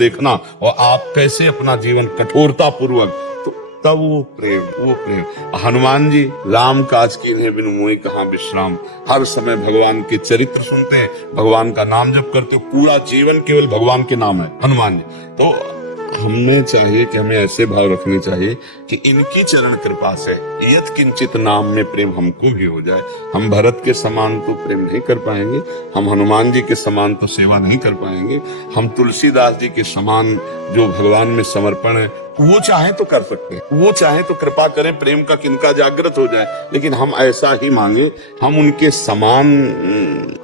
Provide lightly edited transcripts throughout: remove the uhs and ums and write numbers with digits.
देखना और आप कैसे अपना जीवन कठोरता पूर्वक, तो तब वो प्रेम। हनुमान जी राम काज कीन्हे बिनु मोहि कहाँ विश्राम, हर समय भगवान के चरित्र सुनते हैं, भगवान का नाम जप करते हो, पूरा जीवन केवल भगवान के नाम है हनुमान जी। तो हमें चाहिए कि हमें ऐसे भाव रखने चाहिए कि इनकी चरण कृपा से यत किंचित नाम में प्रेम हमको भी हो जाए। हम भरत के समान तो प्रेम नहीं कर पाएंगे, हम हनुमान जी के समान तो सेवा नहीं कर पाएंगे, हम तुलसीदास जी के समान जो भगवान में समर्पण है वो चाहे तो कर सकते हैं, वो चाहे तो कृपा करें, प्रेम का किनका जागृत हो जाए, लेकिन हम ऐसा ही मांगे, हम उनके समान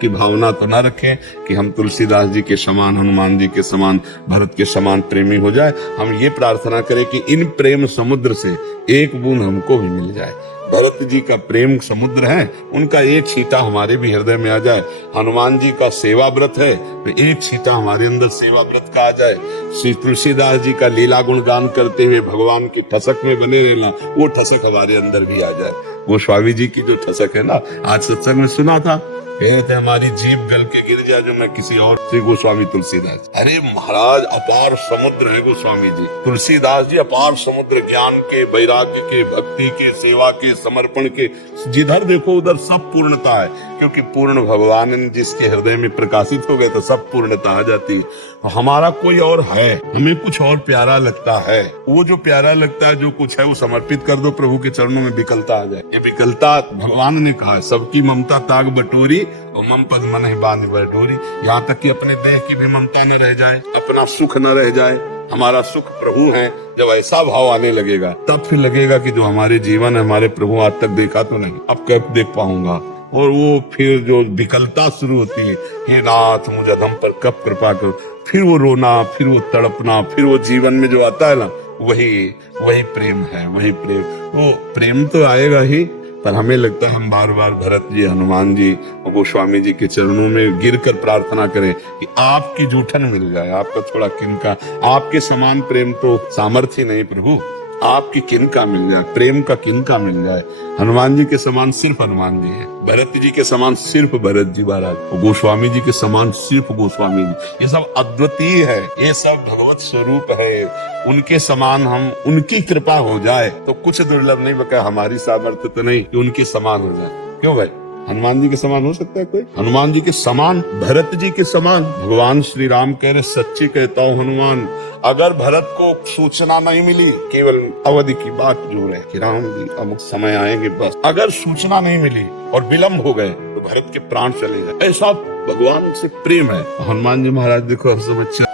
की भावना तो ना रखें कि हम तुलसीदास जी के समान, हनुमान जी के समान, भरत के समान प्रेमी हो जाए। हम ये प्रार्थना करें कि इन प्रेम समुद्र से एक बूंद हमको भी मिल जाए। भरत जी का प्रेम समुद्र है, उनका एक छींटा हमारे भी हृदय में आ जाए। हनुमान जी का सेवा व्रत है, तो एक छींटा हमारे अंदर सेवा व्रत का आ जाए। श्री तुलसीदास जी का लीला गुणगान करते हुए भगवान की ठसक में बने रहना, वो ठसक हमारे अंदर भी आ जाए। गोस्वामी जी की जो ठसक है ना, आज सत्संग में सुना था, कहते हमारी जीभ गल के गिर जाए जो मैं किसी और। श्री गोस्वामी तुलसीदास, अरे महाराज अपार समुद्र है गोस्वामी जी, तुलसीदास जी अपार समुद्र, ज्ञान के, वैराग्य के, भक्ति के, सेवा के, समर्पण के, जिधर देखो उधर सब पूर्णता है, क्योंकि पूर्ण भगवान जिसके हृदय में प्रकाशित हो गए तो सब पूर्णता आ जाती है। हमारा कोई और है, हमें कुछ और प्यारा लगता है, वो जो प्यारा लगता है, जो कुछ है वो समर्पित कर दो प्रभु के चरणों में, विकलता आ जाए। ये विकलता भगवान ने कहा है, सबकी ममता ताग बटोरी और मम पद मन है बांध बटोरी, यहाँ तक कि अपने देह की भी ममता न रह जाए, अपना सुख न रह जाए, हमारा सुख प्रभु है। जब ऐसा भाव आने लगेगा तब फिर लगेगा कि जो हमारे जीवन है, हमारे प्रभु आज तक देखा तो नहीं, अब कब देख पाऊंगा। और वो फिर जो विकलता शुरू होती है, हे नाथ मुझे अधम पर कब कृपा करो, फिर वो रोना, फिर वो तड़पना, फिर वो जीवन में जो आता है ना, वही प्रेम है, वही प्रेम। वो प्रेम तो आएगा ही, पर हमें लगता है हम बार बार भरत जी, हनुमान जी और गोस्वामी जी के चरणों में गिरकर प्रार्थना करें कि आपकी जूठन मिल जाए, आपका थोड़ा किनका, आपके समान प्रेम तो सामर्थ्य नहीं प्रभु, आपकी किनका मिल जाए, प्रेम का किनका मिल जाए। हनुमान जी के समान सिर्फ हनुमान जी है, भरत जी के समान सिर्फ भरत जी महाराज, गोस्वामी जी के समान सिर्फ गोस्वामी जी। ये सब अद्वितीय है, ये सब भगवत स्वरूप है, उनके समान हम, उनकी कृपा हो जाए तो कुछ दुर्लभ नहीं, बल्कि हमारी सामर्थ्य तो नहीं कि उनके समान हो जाए। क्यों भाई, हनुमान जी के समान हो सकता है कोई? हनुमान जी के समान, भरत जी के समान। भगवान श्री राम कह रहे, सच्ची कहता हूँ हनुमान, अगर भरत को सूचना नहीं मिली, केवल अवधि की बात जो है कि राम जी अमुक समय आएंगे, बस अगर सूचना नहीं मिली और विलम्ब हो गए तो भरत के प्राण चले जाए, ऐसा भगवान से प्रेम है। हनुमान जी महाराज देखो, हम सब अच्छे,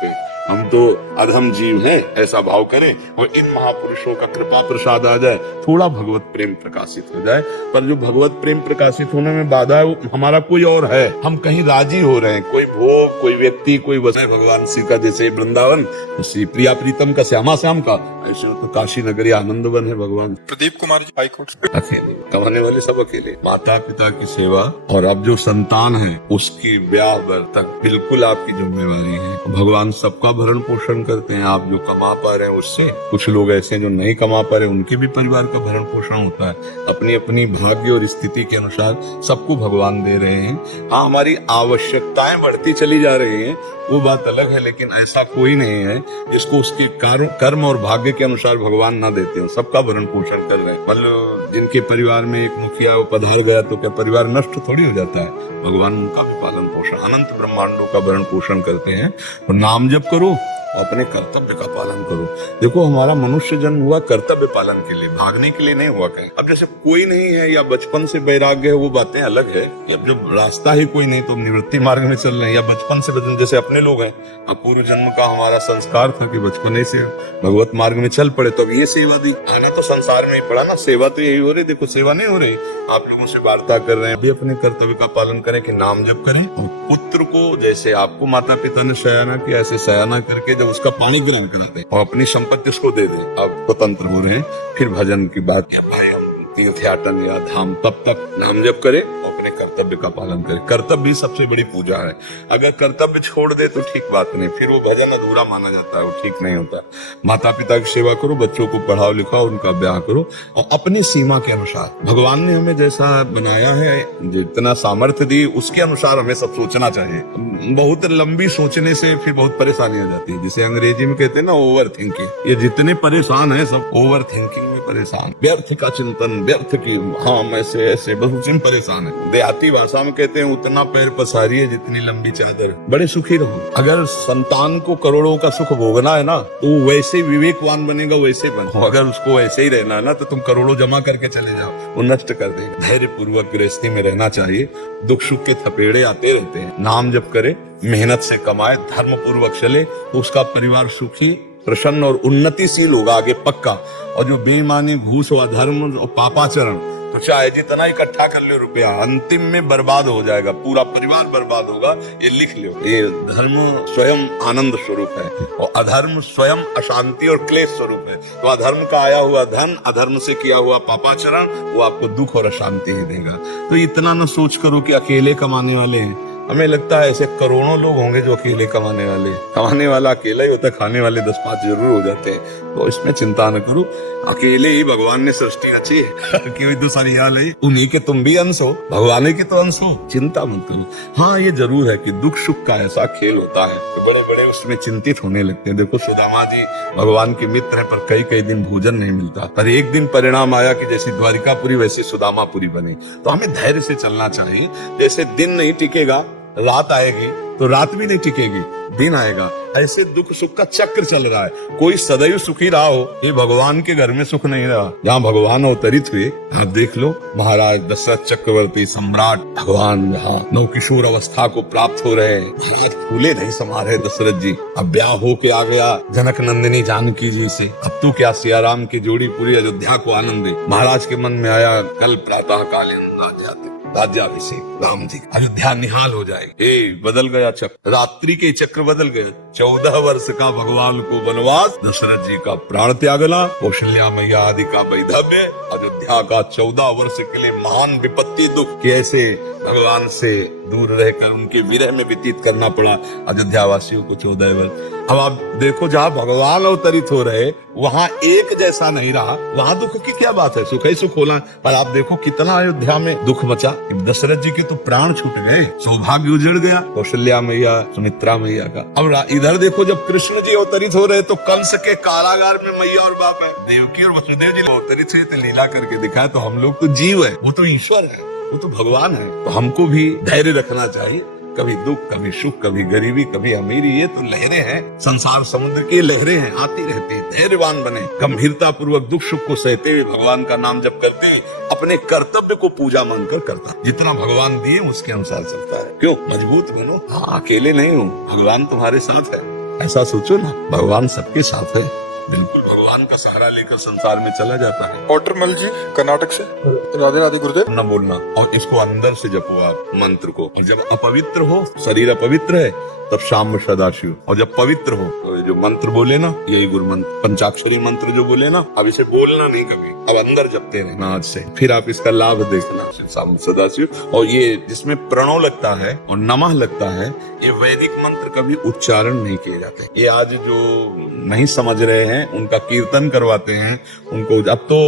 हम तो अधम जीव हैं, ऐसा भाव करें और इन महापुरुषों का कृपा प्रसाद आ जाए, थोड़ा भगवत प्रेम प्रकाशित हो जाए। पर जो भगवत प्रेम प्रकाशित होने में बाधा है, वो हमारा कोई और है, हम कहीं राजी हो रहे हैं, कोई भोग, कोई व्यक्ति, कोई वस्तु। भगवान श्री का जैसे वृंदावन, श्री प्रिया प्रीतम का श्यामा श्याम का, ऐसे तो काशी नगरी आनंद वन है भगवान। प्रदीप कुमार जी हाईकोर्ट अकेले कमाने वाले सब अकेले, माता पिता की सेवा और अब जो संतान है उसकी ब्याह बर तक बिल्कुल आपकी जिम्मेवारी है। भगवान सबका भरण पोषण करते हैं, आप जो कमा पा रहे हैं उससे, कुछ लोग ऐसे जो नहीं कमा पा रहे उनके भी परिवार का भरण पोषण होता है, अपनी अपनी भाग्य और स्थिति के अनुसार सबको भगवान दे रहे हैं। हाँ, हमारी आवश्यकताएं बढ़ती चली जा रही हैं, वो बात अलग है, लेकिन ऐसा कोई नहीं है जिसको उसके कर्म और भाग्य के अनुसार भगवान ना देते हो, सबका भरण पोषण कर रहे हैं। मतलब जिनके परिवार में एक मुखिया वो पधार गया तो क्या परिवार नष्ट थोड़ी हो जाता है, भगवान उनका भी पालन पोषण, अनंत ब्रह्मांडों का भरण पोषण करते हैं। और नाम जप करो, अपने कर्तव्य का पालन करो। देखो, हमारा मनुष्य जन्म हुआ कर्तव्य पालन के लिए, भागने के लिए नहीं हुआ कहीं। अब जैसे कोई नहीं है या बचपन से वैराग्य है, वो बातें अलग है। अब जब रास्ता ही कोई नहीं तो निवृत्ति मार्ग में चल रहे हैं, या बचपन से जैसे अपने लोग हैं, अब पूर्व जन्म का हमारा संस्कार था कि बचपन से भगवत मार्ग में चल पड़े, तो अब ये सेवा दी, आना तो संसार में ही पड़ा ना, सेवा तो यही हो रही। देखो, सेवा नहीं हो रही, आप लोगों से वार्ता कर रहे हैं, अभी अपने कर्तव्य का पालन करें कि नाम जप करें। पुत्र को जैसे आपको माता पिता ने सयाना किया, ऐसे सयाना करके जब उसका पानी ग्रहण करा दे और अपनी संपत्ति उसको दे दे, आप स्वतंत्र हो रहे हैं। फिर भजन की बात, भाई हम तीर्थयाटन या धाम, तब तक नाम जप करे और अपने कर्तव्य का पालन करे। कर्तव्य भी सबसे बड़ी पूजा है। अगर कर्तव्य छोड़ दे तो ठीक बात नहीं, फिर वो भजन अधूरा माना जाता है, वो ठीक नहीं होता। माता पिता की सेवा करो, बच्चों को पढ़ाओ लिखाओ, उनका ब्याह करो और अपनी सीमा के अनुसार। भगवान ने हमें जैसा बनाया है, जितना सामर्थ्य दी, उसके अनुसार हमें सब सोचना चाहिए। बहुत लंबी सोचने से फिर बहुत परेशानी आ जाती है, जिसे अंग्रेजी में कहते हैं ना ओवर थिंकिंग। ये जितने परेशान है सब ओवर थिंकिंग में परेशान, व्यर्थ का चिंतन, व्यर्थ की हाँ ऐसे ऐसे बस उसी में परेशान है। देहाती भाषा में कहते हैं उतना पैर पसारिए जितनी लंबी चादर, बड़े सुखी रहो। अगर संतान को करोड़ों का सुख भोगना है ना, वो वैसे विवेकवान बनेगा, वैसे बनो। अगर उसको वैसे ही रहना है ना, तो तुम करोड़ों जमा करके चले जाओ, वो नष्ट कर देगा। धैर्य पूर्वक गृहस्थी में रहना चाहिए। दुख सुख के थपेड़े आते रहते हैं, नाम जप करे, मेहनत से कमाए, धर्म पूर्वक चले, तो उसका परिवार सुखी, प्रसन्न और उन्नतिशील होगा आगे पक्का। और जो बेईमानी, घूस और अधर्म और पापाचरण, तो चाहे जितना इकट्ठा कर ले रुपया, अंतिम में बर्बाद हो जाएगा, पूरा परिवार बर्बाद होगा। ये लिख लो, ये धर्म स्वयं आनंद स्वरूप है और अधर्म स्वयं अशांति और क्लेश स्वरूप है। तो अधर्म का आया हुआ धन, अधर्म से किया हुआ पापाचरण, वो आपको दुख और अशांति ही देगा। तो इतना न सोच करो कि अकेले कमाने वाले हैं। हमें लगता है ऐसे करोड़ों लोग होंगे जो अकेले कमाने वाले। कमाने वाला अकेला ही होता है, खाने वाले 10-5 जरूर हो जाते हैं। तो इसमें चिंता न करो, अकेले ही भगवान ने सृष्टि रची है कि दूसरी हाल है, उन्हीं के तुम भी अंश हो, भगवान के तो अंश हो, चिंता मत करो। हाँ, ये जरूर है कि दुख सुख का ऐसा खेल होता है तो बड़े बड़े उसमें चिंतित होने लगते हैं। देखो सुदामा जी भगवान के मित्र हैं, पर कई कई दिन भोजन नहीं मिलता, पर एक दिन परिणाम आया कि जैसी द्वारिकापुरी वैसी सुदामापुरी बनी। तो हमें धैर्य से चलना चाहिए। जैसे दिन नहीं टिकेगा, रात आएगी तो रात भी नहीं टिकेगी, दिन आएगा। ऐसे दुख सुख का चक्र चल रहा है। कोई सदैव सुखी रहा हो, ये भगवान के घर में सुख नहीं रहा। जहाँ भगवान अवतरित हुए, आप देख लो, महाराज दशरथ चक्रवर्ती सम्राट भगवान यहाँ नवकिशोर अवस्था को प्राप्त हो रहे हैं। महाराज फूले नहीं समा रहे दशरथ जी। अब ब्याह होके आ गया जनक नंदिनी जानकी जी से। अब तो क्या सियाराम की जोड़ी पूरी अयोध्या को आनंद दे। महाराज के मन में आया कल प्रातः कालीन राज्याभिषेक राम जी, अयोध्या निहाल हो जाएगी। बदल गया चक्र, रात्रि के चक्र बदल गए। 14 वर्ष का भगवान को वनवास, दशरथ जी का प्राण त्यागना, कौशल्या मैया आदि का वैधव्य, अयोध्या का 14 वर्ष के लिए महान विपत्ति दुख कि ऐसे भगवान से दूर रहकर उनके विरह में व्यतीत करना पड़ा अयोध्या वासियों को 14 वर्ष। अब आप देखो, जहाँ भगवान अवतरित हो रहे वहाँ एक जैसा नहीं रहा, वहाँ दुख की क्या बात है, सुख ही सुख होना। पर आप देखो कितना अयोध्या में दुख मचा। दशरथ जी के तो प्राण छूट गए, सौभाग्य उजड़ गया कौशल्या मैया सुमित्रा मैया का। अब इधर देखो, जब कृष्ण जी अवतरित हो रहे तो कंस के कारागार में मैया और बाप है, देवकी और वसुदेव जी अवतरित हुए तो लीला करके दिखाया। तो हम लोग तो जीव है, वो तो ईश्वर है, वो तो भगवान है। तो हमको भी धैर्य रखना चाहिए। कभी दुख, कभी सुख, कभी गरीबी, कभी अमीरी, ये तो लहरें हैं, संसार समुद्र की लहरें हैं, आती रहती है। धैर्यवान बने, गंभीरता पूर्वक दुख सुख को सहते हुए भगवान का नाम जप करते हुए अपने कर्तव्य को पूजा मानकर करता। जितना भगवान दिए उसके अनुसार चलता है। क्यों? मजबूत बनो। हाँ, अकेले नहीं हो, भगवान तुम्हारे साथ है, ऐसा सोचो ना। भगवान सबके साथ है, बिल्कुल भगवान का सहारा लेकर संसार में चला जाता है। ऑटरमल जी कर्नाटक से, राधे राधे गुरुदेव। न बोलना, और इसको अंदर से जपो आप मंत्र को। और जब अपवित्र हो, शरीर अपवित्र है, तब शाम सदाशिव। और जब पवित्र हो तो जो मंत्र बोले ना, यही गुरु मंत्र, पंचाक्षरी मंत्र जो बोले ना, अब इसे बोलना नहीं कभी, अब अंदर जपते रहना आज से। फिर आप इसका लाभ देखना, शाम सदाशिव। और ये जिसमें प्रणव लगता है और नमः लगता है, ये वैदिक मंत्र कभी उच्चारण नहीं किए जाते। ये आज जो नहीं समझ रहे हैं उनका कीर्तन करवाते हैं उनको। अब तो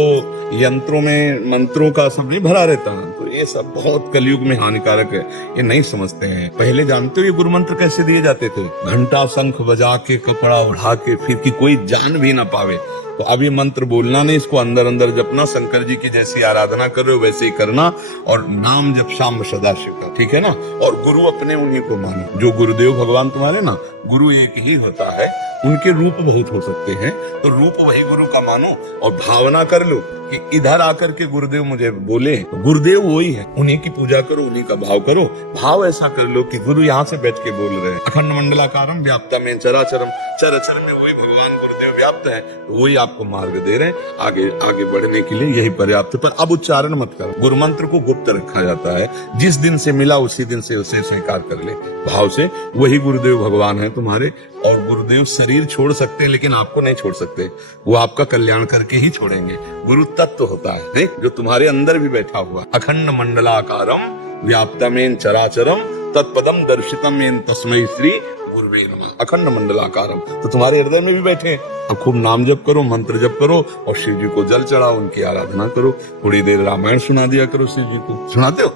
यंत्रों में मंत्रों का सब नहीं भरा रहता है, तो ये सब बहुत कलयुग में हानिकारक है, ये नहीं समझते हैं। पहले जानते हो ये गुरु मंत्र कैसे दिए जाते थे? घंटा शंख बजा के, कपड़ा उड़ा के, फिर कि कोई जान भी ना पावे। तो अब ये मंत्र बोलना नहीं, इसको अंदर अंदर जपना। शंकर जी की जैसी आराधना कर रहे हो वैसे ही करना, और नाम जप शाम सदाशिव का, ठीक है ना। और गुरु अपने उन्हीं को मानो, जो गुरुदेव भगवान तुम्हारे ना, गुरु एक ही होता है, उनके रूप बहुत हो सकते हैं, तो रूप वही गुरु का मानो और भावना कर लो कि इधर आकर के गुरुदेव मुझे बोले, तो गुरुदेव वही है, उन्हीं की पूजा करो, उन्हीं का भाव करो। भाव ऐसा कर लो कि गुरु यहाँ से बैठ के बोल रहे हैं। अखंड मंडलाकारम व्याप्तम चराचरम, चराचर में वही भगवान गुरुदेव व्याप्त है, तो वही आपको मार्ग दे रहे हैं आगे आगे बढ़ने के लिए, यही पर्याप्त है। पर अब उच्चारण मत करो, गुरु मंत्र को गुप्त रखा जाता है। जिस दिन से मिला उसी दिन से उसे स्वीकार कर ले भाव से, वही गुरुदेव भगवान है तुम्हारे। और गुरुदेव शरीर छोड़ सकते हैं लेकिन आपको नहीं छोड़ सकते, वो आपका कल्याण करके ही छोड़ेंगे। गुरु तत्व होता है देख, जो तुम्हारे अंदर भी बैठा हुआ, अखंड मंडलाकारम व्याप्तमेन चराचरम तत्पदम दर्शितम येन तस्मै श्री गुरुवे नमः। अखंड मंडलाकारम तो तुम्हारे हृदय में भी बैठे हैं। अब खूब नाम जप करो, मंत्र जप करो और शिव जी को जल चढ़ाओ, उनकी आराधना करो। थोड़ी देर रामायण सुना दिया करो शिव जी को। सुनाते हो?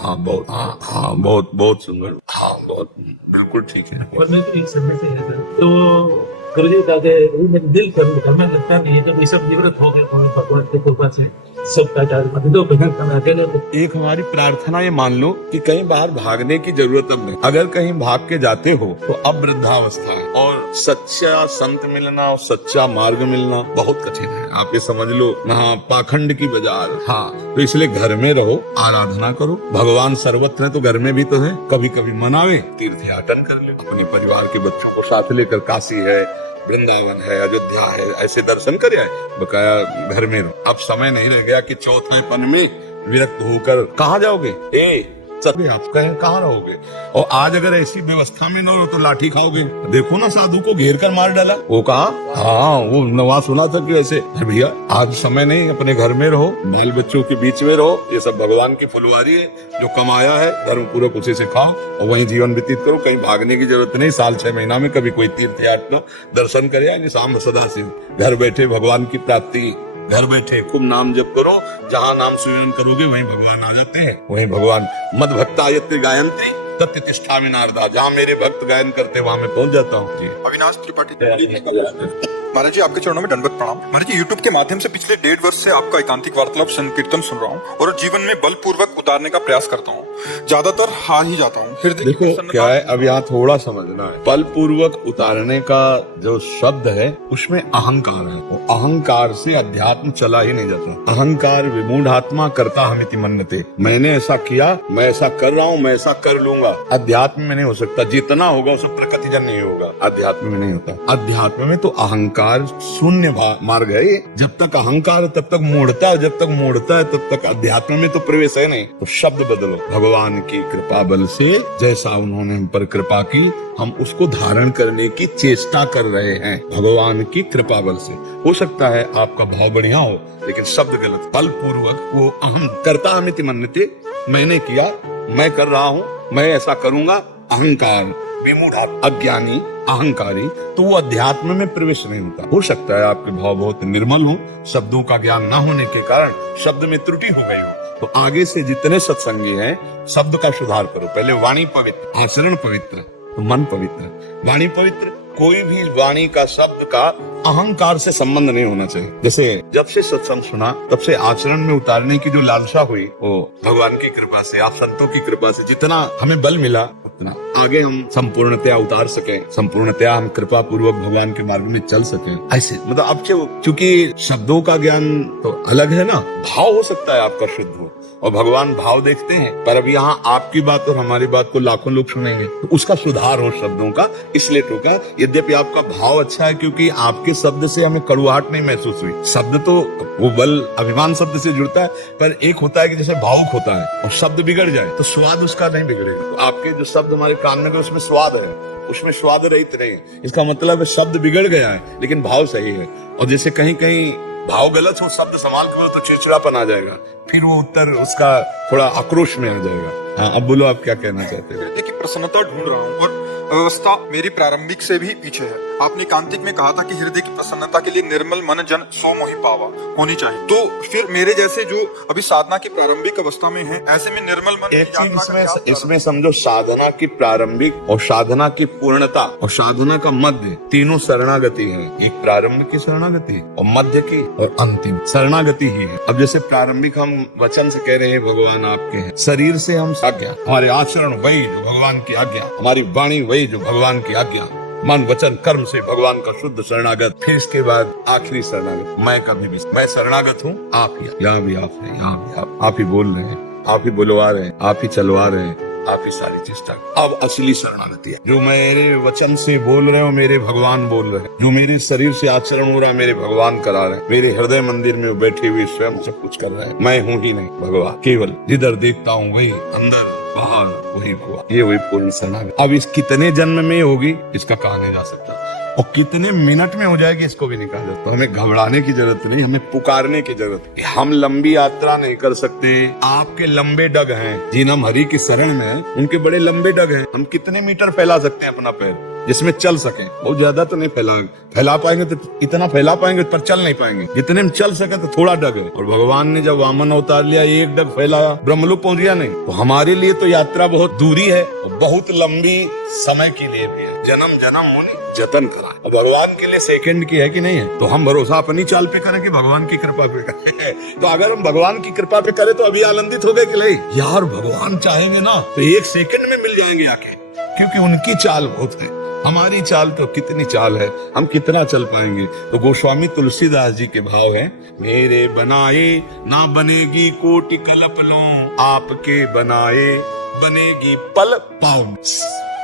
हाँ बहुत, हाँ बहुत बहुत सुंदर, हाँ बहुत, बिल्कुल ठीक है। और मैं तो एक समय से है सर, तो गुरुजी का मेरे दिल करना लगता नहीं है। जब ये सब निवृत्त हो गए भगवान के कृपा से सबका चार दो भजन करना अकेले तो एक हमारी प्रार्थना ये मान लो कि कहीं बाहर भागने की जरूरत अब नहीं। अगर कहीं भाग के जाते हो तो अब वृद्धावस्था है और सच्चा संत मिलना और सच्चा मार्ग मिलना बहुत कठिन है। आप ये समझ लो ना, पाखंड की बाजार। हाँ, तो इसलिए घर में रहो, आराधना करो। भगवान सर्वत्र है तो घर में भी तो है। कभी कभी मनावे, तीर्थ याटन कर ले, अपने परिवार के बच्चों को साथ लेकर। काशी है, वृंदावन है, अयोध्या है, ऐसे दर्शन कर आए। बकाया घर में रहो। अब समय नहीं रह गया कि चौथेपन में विरक्त होकर कहाँ जाओगे? सभी आप कहें कहाँ रहोगे? और आज अगर ऐसी व्यवस्था में न रहो तो लाठी खाओगे। देखो ना, साधु को घेर कर मार डाला। वो कहा, हाँ वो नवा सुना था कि ऐसे। भैया आज समय नहीं, अपने घर में रहो, बाल बच्चों के बीच में रहो। ये सब भगवान की फुलवारी है, जो कमाया है धर्म पूर्वक उसी से खाओ और वहीं जीवन व्यतीत करो। कहीं भागने की जरूरत नहीं। साल 6 महीना में कभी कोई तीर्थ यात्रा दर्शन करे, शाम सदा से घर बैठे भगवान की प्राप्ति। घर बैठे खूब नाम जप करो। जहाँ नाम सुमिरन करोगे वहीं भगवान आ जाते हैं। वहीं भगवान मद भक्ता यत्र गायंत्री तत्र तिष्ठामि नारदा। जहाँ मेरे भक्त गायन करते वहाँ मैं पहुँच जाता हूँ। जी अविनाश त्रिपाठी महाराज जी, आपके चरणों में दंडवत प्रणाम। महाराज जी, यूट्यूब के माध्यम से पिछले 1.5 वर्ष से आपका एकांतिक वार्तालाप संकीर्तन सुन रहा हूँ और जीवन में बलपूर्वक उतारने का प्रयास करता हूँ। ज्यादातर हार ही जाता हूँ। फिर देखो क्या है, अब यहाँ थोड़ा समझना है। बलपूर्वक उतारने का जो शब्द है उसमें अहंकार है। वो अहंकार से अध्यात्म चला ही नहीं जाता। अहंकार विमूढ़ात्मा करता हमिति मन्यते। मैंने ऐसा किया, मैं ऐसा कर रहा हूँ, मैं ऐसा कर लूंगा। अध्यात्म में नहीं हो सकता। जितना होगा उसे प्रकृतिजन नहीं होगा, अध्यात्म में नहीं होता। अध्यात्म में तो अहंकार शून्य मार्ग है। जब तक अहंकार तब तक मूढ़ता है, जब तक मूढ़ता है तब तक अध्यात्म में तो प्रवेश है नहीं। तो शब्द बदलो। भगवान की कृपा बल से जैसा उन्होंने हम पर कृपा की, हम उसको धारण करने की चेष्टा कर रहे हैं। भगवान की कृपा बल से हो सकता है आपका भाव बढ़िया हो लेकिन शब्द गलत। बलपूर्वक वो अहम करता हमिति मन्यते, मैंने किया, मैं कर रहा हूँ, मैं ऐसा करूंगा। अहंकार विमूढ़ अज्ञानी अहंकारी, तो वो अध्यात्म में प्रवेश नहीं होता। हो सकता है आपके भाव बहुत निर्मल हो, शब्दों का ज्ञान न होने के कारण शब्द में त्रुटि हो गई हो। तो आगे से जितने सत्संगी हैं, शब्द का सुधार करो। पहले वाणी पवित्र, आचरण पवित्र, तो मन पवित्र। वाणी पवित्र, कोई भी वाणी का शब्द का अहंकार से संबंध नहीं होना चाहिए। जैसे जब से सत्संग सुना तब से आचरण में उतारने की जो लालसा हुई, वो भगवान की कृपा से, आप संतों की कृपा से जितना हमें बल मिला उतना आगे हम संपूर्णतया उतार सके, संपूर्णतया हम कृपा पूर्वक भगवान के मार्ग में चल सके। ऐसे मतलब अब चूंकि शब्दों का ज्ञान तो अलग है ना, भाव हो सकता है आपका शुद्ध हो और भगवान भाव देखते हैं। पर अब यहाँ आपकी बात और हमारी बात को लाखों लोग सुनेंगे, तो उसका सुधार हो शब्दों का, इसलिए टोका। यद्यपि आपका भाव अच्छा है क्योंकि आपके शब्द से हमें कड़ुआहट नहीं महसूस हुई। शब्द तो वो बल अभिमान शब्द से जुड़ता है, पर एक होता है कि जैसे भावुक होता है और शब्द बिगड़ जाए तो स्वाद उसका नहीं बिगड़ेगा। तो आपके जो शब्द हमारे कान में गए उसमें स्वाद है, उसमें स्वाद रहित नहीं है। इसका मतलब है शब्द बिगड़ गया है लेकिन भाव सही है। और जैसे कहीं कहीं भाव गलत हो, शब्द संभाल के बोलो तो चिड़चिड़ापन आ जाएगा, फिर वो उत्तर उसका थोड़ा आक्रोश में आ जाएगा। हाँ, अब बोलो आप क्या कहना चाहते हैं? हृदय की प्रसन्नता ढूंढ रहा हूँ और अवस्था मेरी प्रारंभिक से भी पीछे है। आपने कांतिक में कहा था कि हृदय की प्रसन्नता के लिए निर्मल मन जन सो मोहि पावा होनी चाहिए। तो फिर मेरे जैसे जो अभी साधना की प्रारंभिक अवस्था में है, ऐसे में निर्मल मन एक चीज इसमें समझो, साधना की प्रारंभिक और साधना की पूर्णता और साधना का मध्य, तीनों शरणागति है। एक प्रारंभ की शरणागति और मध्य की और अंतिम शरणागति ही है। अब जैसे प्रारंभिक हम वचन से कह रहे हैं भगवान आपके हैं, शरीर से हम आज्ञा, हमारे आचरण वही जो भगवान की आज्ञा, हमारी वाणी वही जो भगवान की आज्ञा, मन वचन कर्म से भगवान का शुद्ध शरणागत। फिर इसके बाद आखिरी शरणागत, मैं कभी भी, मैं शरणागत हूँ, आप ही, यहाँ भी आप है, यहाँ भी आप ही बोल रहे हैं, आप ही बुलवा रहे हैं, आप ही चलवा रहे हैं, आप ही सारी चेष्टा। अब असली शरणागति है, जो मेरे वचन से बोल रहे हो मेरे भगवान बोल रहे हैं, जो मेरे शरीर से आचरण हो रहा है मेरे भगवान करा रहे हैं, मेरे हृदय मंदिर में बैठे हुए स्वयं सब कुछ कर रहे हैं। मैं हूँ ही नहीं भगवान, केवल जिधर देखता हूँ वही अंदर बाहर वही हुआ, ये वही पूर्ण शरणागति। अब इस कितने जन्म में होगी इसका कहा नहीं जा सकता, और कितने मिनट में हो जाएगी इसको भी नहीं कहा जाता। तो हमें घबराने की जरूरत नहीं, हमें पुकारने की जरूरत है। हम लंबी यात्रा नहीं कर सकते, आपके लंबे डग हैं, जिन हम हरि की शरण में हैं उनके बड़े लंबे डग हैं। हम कितने मीटर फैला सकते हैं अपना पैर जिसमें चल सके, बहुत ज्यादा तो नहीं फैला पाएंगे, तो इतना फैला पाएंगे पर चल नहीं पाएंगे। जितने में चल सके तो थोड़ा डग है। और भगवान ने जब वामन अवतार लिया, एक डग फैलाया, ब्रह्मलोक पहुंच गया नहीं। तो हमारे लिए तो यात्रा बहुत दूरी है, बहुत लंबी समय के लिए भी है। जन्म जन्म मुनि जतन करा, और भगवान के लिए सेकंड की है कि नहीं है। तो हम भरोसा अपनी चाल पे करें कि भगवान की कृपा पे करें। तो अगर हम भगवान की कृपा पे करें तो अभी आनंदित हो गए कि नहीं यार, भगवान चाहेंगे ना तो एक सेकंड में मिल जाएंगे आके, क्योंकि उनकी चाल बहुत है। हमारी चाल तो कितनी चाल है, हम कितना चल पाएंगे। तो गोस्वामी तुलसीदास जी के भाव है, मेरे बनाए ना बनेगी कोटि कल्प लो, आपके बनाए बनेगी पल पाँव।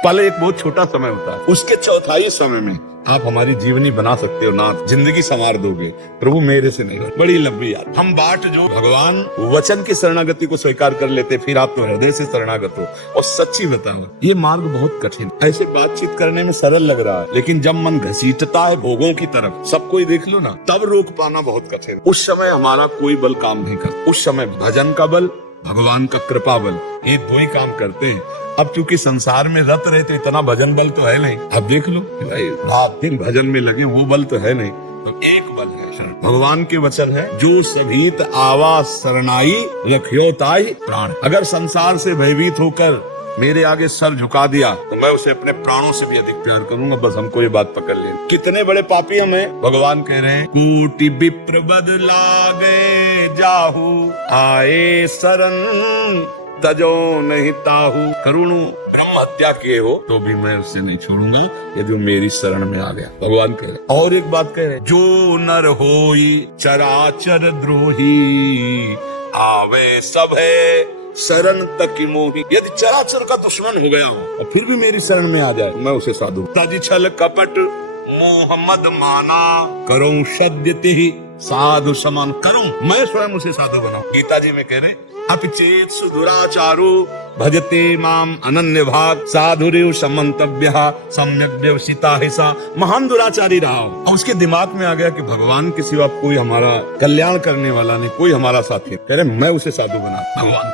पल एक बहुत छोटा समय होता है, उसके चौथाई समय में आप हमारी जीवनी बना सकते हो नाथ, जिंदगी संवार दोगे। प्रभु मेरे से नहीं, बड़ी लंबी याद। हम बाट जो भगवान वचन की शरणागति को स्वीकार कर लेते, फिर आप तो हृदय से शरणागत हो। और सच्ची बताओ, ये मार्ग बहुत कठिन, ऐसे बातचीत करने में सरल लग रहा है, लेकिन जब मन घसीटता है भोगों की तरफ, सब कोई देख लो ना, तब रोक पाना बहुत कठिन। उस समय हमारा कोई बल काम नहीं करता, उस समय भजन का बल, भगवान का कृपा बल, ये दो ही काम करते हैं। अब चूंकि संसार में रत रहे तो इतना भजन बल तो है नहीं। अब देख लो भाई, रात दिन भजन में लगे, वो बल तो है नहीं। तो एक बल है शरण, भगवान के वचन है, जो सभीत आवा शरणाई रखियो ताहि प्राण। अगर संसार से भयभीत होकर मेरे आगे सर झुका दिया तो मैं उसे अपने प्राणों से भी अधिक प्यार करूंगा। बस हमको ये बात पकड़ ले। कितने बड़े पापी हमें भगवान कह रहे हैं, कोटि विप्र बदला गए जाहू, आए शरण तजो नहीं ताहू। करुणो ब्रह्म हत्या किए हो तो भी मैं उससे नहीं छोड़ूंगा यदि वो मेरी शरण में आ गया। भगवान कह रहे। और एक बात कह रहे, जो नर होई चराचर द्रोही, आवे सब है शरण तक मोही। यदि चराचर का दुश्मन हो गया हो और फिर भी मेरी शरण में आ जाए, मैं उसे साधु। तज छल कपट मोहम्मद माना, करूं सद्यति साधु समान। करूं, मैं स्वयं उसे साधु बनाऊं। गीता जी में कह रहे, अपिचेत सुदुराचारो भजते माम अनन्य भाग, साधुरेव समन्तव्य सम्यक व्यवसिता हिसा। महान दुराचारी रहा हो और उसके दिमाग में आ गया कि भगवान के सिवा कोई हमारा कल्याण करने वाला नहीं, कोई हमारा साथी। कह रहे मैं उसे साधु बना।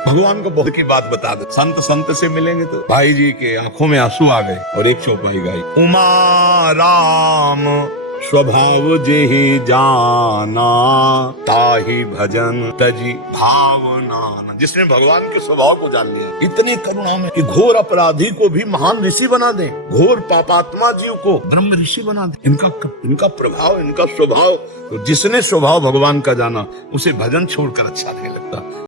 भगवान को बहुत की बात बता दे। संत से मिलेंगे तो भाई जी के आंखों में आंसू आ गए और एक चौपाई गाई, उमा राम स्वभाव जेहि जाना, ताहि भजन तजी भावना। जिसने भगवान के स्वभाव को जान लिया, इतनी करुणा में कि घोर अपराधी को भी महान ऋषि बना दे, घोर पापात्मा जीव को ब्रह्म ऋषि बना दे। इनका प्रभाव, इनका स्वभाव, तो जिसने स्वभाव भगवान का जाना उसे भजन छोड़कर अच्छा नहीं लगता।